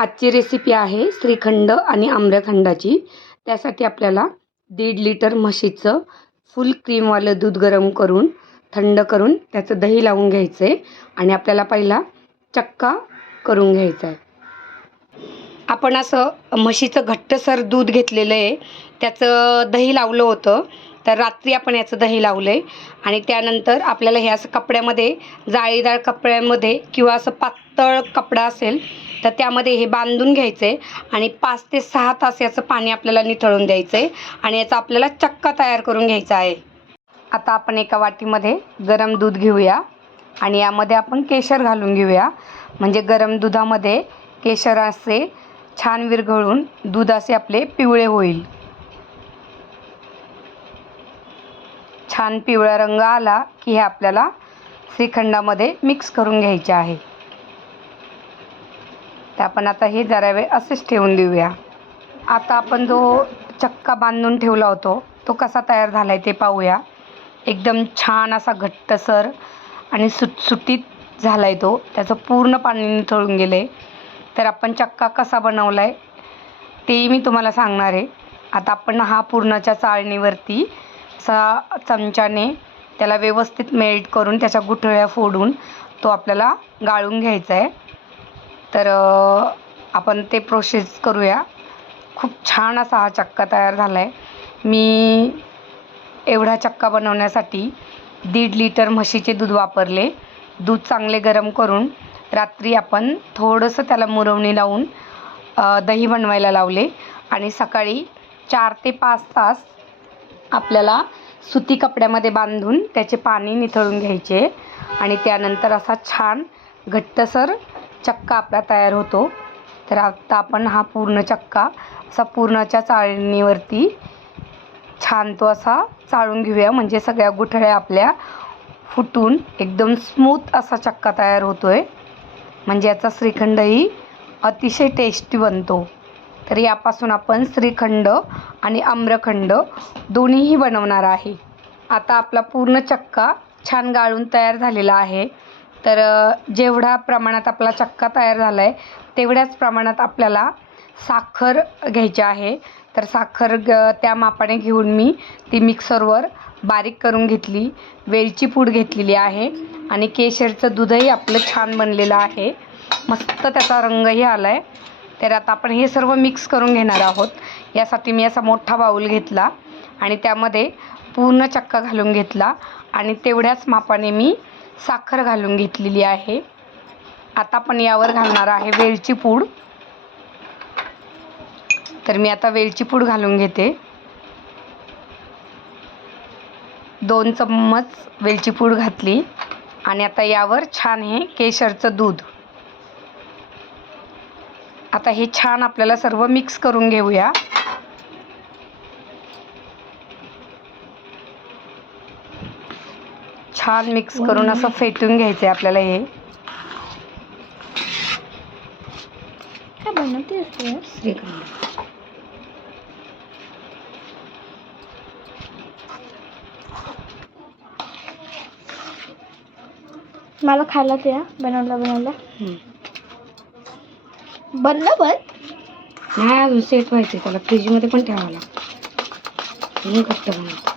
आजची रेसिपी आहे श्रीखंड आणि आम्रखंडाची. त्यासाठी आपल्याला दीड लिटर म्हशीचं फुल क्रीमवालं दूध गरम करून थंड करून त्याचं दही लावून घ्यायचं आहे आणि आपल्याला पहिला चक्का करून घ्यायचा आहे. आपण असं म्हशीचं घट्टसर दूध घेतलेलं आहे. त्याचं दही लावलं होतं. तर रात्री आपण याचं दही लावलं आहे आणि त्यानंतर आपल्याला हे असं कपड्यामध्ये जाळीदार कपड्यामध्ये किंवा असं पातळ कपडा असेल तर त्यामध्ये हे बांधून घ्यायचं आहे आणि पाच ते सहा तास याचं पाणी आपल्याला निथळून द्यायचं आहे आणि याचा आपल्याला चक्का तयार करून घ्यायचा आहे. आता आपण एका वाटीमध्ये गरम दूध घेऊया. आणि यामध्ये आपण केशर घालून घेऊया. म्हणजे गरम दुधामध्ये केशर असे छान विरघळून दूध असे आपले पिवळे होईल. छान पिवळा रंग आला की हे आपल्याला श्रीखंडामध्ये मिक्स करून घ्यायचे आहे. तर आपण आता हे जरा वेळ असेच ठेवून देऊया. आता आपण जो चक्का बांधून ठेवला होतो तो कसा तयार झाला आहे ते पाहूया. एकदम छान असा घट्टसर आणि सुटसुटीत झाला आहे तो. त्याचं पूर्ण पाणी निथळून गेलं आहे तर आपण चक्का कसा बनवला आहे तेही मी तुम्हाला सांगणार आहे. आता आपण हा पूर्णाच्या चाळणीवरती असा चमच्याने त्याला व्यवस्थित मेल्ट करून त्याच्या गुठळ्या फोडून तो आपल्याला गाळून घ्यायचा आहे तर आपण ते प्रोसेस करूया. खूप छान असा हा चक्का तयार झाला आहे मी एवढा चक्का बनवण्यासाठी दीड लिटर म्हशीचे दूध वापरले. दूध चांगले गरम करून रात्री आपण थोडंसं त्याला मुरवणी लावून दही बनवायला लावले. आणि सकाळी चार ते पाच तास आपल्याला सुती कपड्यामध्ये बांधून त्याचे पाणी निथळून घ्यायचे आणि त्यानंतर असा छान घट्टसर चक्का आपला तयार होतो. तर आता आपण हा पूर्ण चक्का असा पूर्णाच्या चाळणीवरती छान तो असा चाळून घेऊया. म्हणजे सगळ्या गुठळ्या आपल्या फुटून एकदम स्मूथ असा चक्का तयार होतो आहे म्हणजे याचा श्रीखंडही अतिशय टेस्टी बनतो. तर यापासून आपण श्रीखंड आणि आम्रखंड दोन्हीही बनवणार आहे. आता आपला पूर्ण चक्का छान गाळून तयार झालेला आहे. तर जेवढ्या प्रमाणात आपला चक्का तयार झाला आहे तेवढ्याच प्रमाणात आपल्याला साखर घ्यायची आहे. तर साखर ग त्या मापाने घेऊन मी ती मिक्सरवर बारीक करून घेतली वेलची पूड घेतलेली आहे आणि केशरचं दूधही आपलं छान बनलेलं आहे. मस्त त्याचा रंगही आला आहे तर आता आपण हे सर्व मिक्स करून घेणार आहोत. यासाठी मी असा मोठा बाऊल घेतला आणि त्यामध्ये पूर्ण चक्का घालून घेतला आणि तेवढ्याच मापाने मी साखर घालून घेतलेली आहे. आता आपण यावर घालणार आहे वेलची पूड. तर मी आता वेलची पूड घालून घेते. दोन चम्मच वेलची पूड घातली आणि आता यावर छान हे केशरचं दूध. आता हे छान आपल्याला सर्व मिक्स करून घेऊया. छान मिक्स करून असं फेटून घ्यायचं आहे आपल्याला हे. मला खायला ते बनवलं बनवलं. बनलं पण. नाही अजून सेट व्हायचं त्याला. फ्रीजमध्ये पण ठेवावं लागतं. घट्ट बनवतं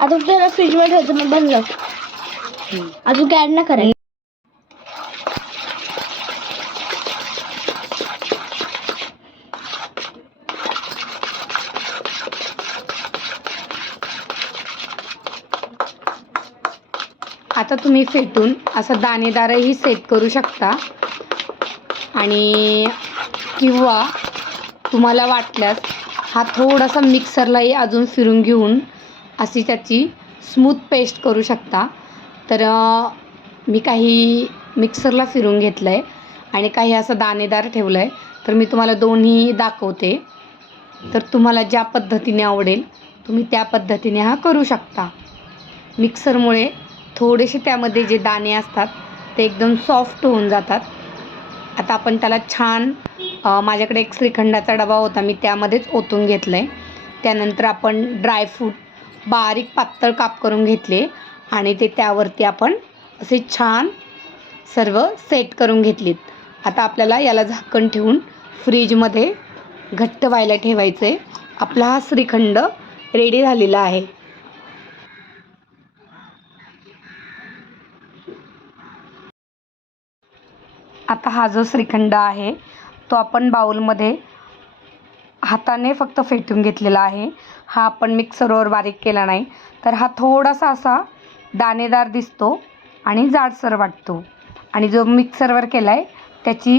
आता त्याला फ्रीजमध्ये ठेवतो मग बनलं. अजून काय नाही करायचं. आता तुम्ही फेटून असं दाणेदारही सेट करू शकता. आणि किंवा तुम्हाला वाटल्यास हा थोडासा मिक्सरलाही अजून फिरून घेऊन अशी त्याची स्मूथ पेस्ट करू शकता. तर मी काही मिक्सरला फिरून घेतलं आहे आणि काही असं दाणेदार ठेवलं आहे तर मी तुम्हाला दोन्ही दाखवते. तर तुम्हाला ज्या पद्धतीने आवडेल तुम्ही त्या पद्धतीने हा करू शकता. मिक्सरमुळे थोडेसे त्यामध्ये जे दाणे असतात ते एकदम सॉफ्ट होऊन जातात. आता आपण त्याला छान माझ्याकडे एक श्रीखंडाचा डबा होता मी त्यामध्येच ओतून घेतलं आहे त्यानंतर आपण ड्रायफ्रूट बारीक पातळ काप करून घेतले आणि ते त्यावरती आपण असे छान सर्व सेट करून घेतलीत. आता आपल्याला याला झाकण ठेवून फ्रीजमध्ये घट्ट व्हायला ठेवायचं आहे आपला हा श्रीखंड रेडी झालेला आहे. आता हा जो श्रीखंड आहे तो आपण बाउलमध्ये हाताने फक्त फेटून घेतलेला आहे. हा आपण मिक्सरवर बारीक केला नाही. तर हा थोडासा असा दाणेदार दिसतो आणि जाडसर वाटतो. आणि जो मिक्सरवर केला आहे त्याची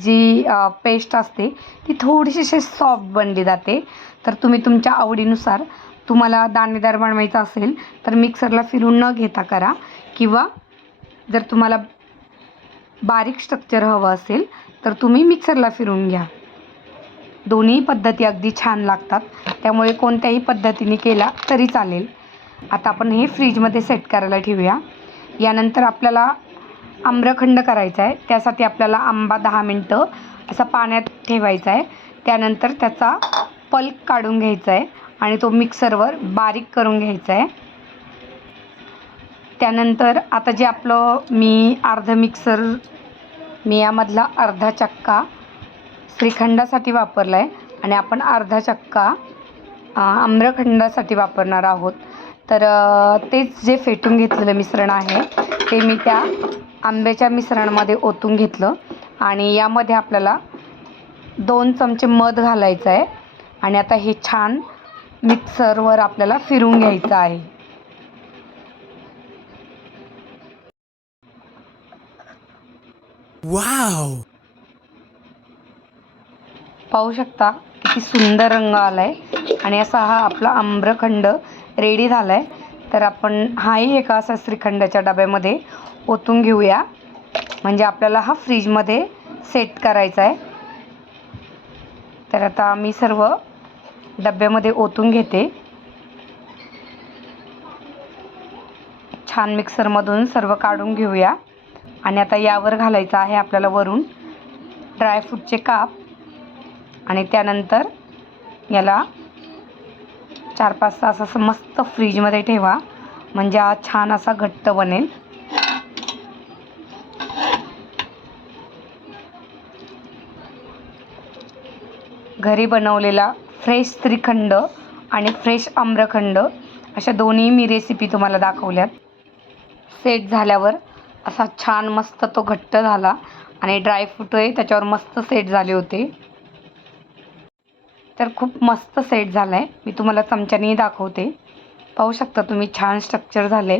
जी पेस्ट असते ती थोडीशी अशी सॉफ्ट बनली जाते. तर तुम्ही तुमच्या आवडीनुसार तुम्हाला दाणेदार बनवायचं असेल तर मिक्सरला फिरून न घेता करा. किंवा जर तुम्हाला बारीक स्ट्रक्चर हवं असेल तर तुम्ही मिक्सरला फिरून घ्या. दोन्ही पद्धती अगदी छान लागतात. त्यामुळे कोणत्याही पद्धतीने केला तरी चालेल. आता आपण हे फ्रीजमध्ये सेट करायला ठेवूया. यानंतर आपल्याला आम्रखंड करायचा आहे. त्यासाठी आपल्याला आंबा दहा मिनटं असा पाण्यात ठेवायचा आहे. त्यानंतर त्याचा पल्क काढून घ्यायचा आहे आणि तो मिक्सरवर बारीक करून घ्यायचा आहे. त्यानंतर आता जे आपलं मी अर्ध मिक्सर मी यामधला अर्धा चक्का श्रीखंडासाठी वापरला आहे आणि आपण अर्धा चक्का आम्रखंडासाठी वापरणार आहोत. तर तेच जे फेटून घेतलेलं मिश्रण आहे ते मी त्या आंब्याच्या मिश्रणामध्ये ओतून घेतलं आणि यामध्ये आपल्याला दोन चमचे मध घालायचं आहे आणि आता हे छान मिक्सरवर आपल्याला फिरून घ्यायचं आहे. वाव पाहू शकता किती सुंदर रंग आलाय. आणि असा हा आपला आम्रखंड रेडी झाला आहे तर आपण हाही एका असा श्रीखंडाच्या डब्यामध्ये ओतून घेऊया. म्हणजे आपल्याला हा फ्रीजमध्ये सेट करायचा आहे. तर आता मी सर्व डब्यामध्ये ओतून घेते. छान मिक्सरमधून सर्व काढून घेऊया. आणि आता यावर घालायचं आहे आपल्याला वरून ड्रायफ्रूटचे काप. आणि त्यानंतर याला चार पाच तास असं मस्त फ्रीजमध्ये ठेवा. म्हणजे हा छान असा घट्ट बनेल. घरी बनवलेला फ्रेश श्रीखंड आणि फ्रेश आम्रखंड अशा दोन्ही मी रेसिपी तुम्हाला दाखवल्यात. सेट झाल्यावर असा छान मस्त तो घट्ट झाला आणि ड्रायफ्रूटही त्याच्यावर मस्त सेट झाले होते. तर खूप मस्त सेट झाला आहे मी तुम्हाला चमच्यानेही दाखवते. पाहू शकता तुम्ही छान स्ट्रक्चर झाले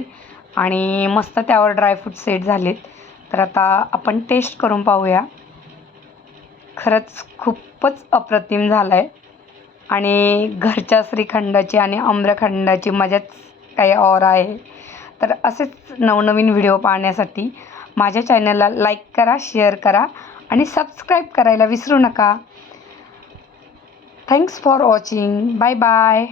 आणि मस्त त्यावर ड्रायफ्रूट सेट झालेत. तर आता आपण टेस्ट करून पाहूया. खरंच खूपच अप्रतिम झाला आहे आणि घरच्या श्रीखंडाची आणि आम्रखंडाची मजाच काही और आहे. तर असेच नवनवीन व्हिडिओ पाहण्यासाठी माझ्या चॅनलला लाईक करा शेअर करा आणि सबस्क्राईब करायला विसरू नका. Thanks for watching bye bye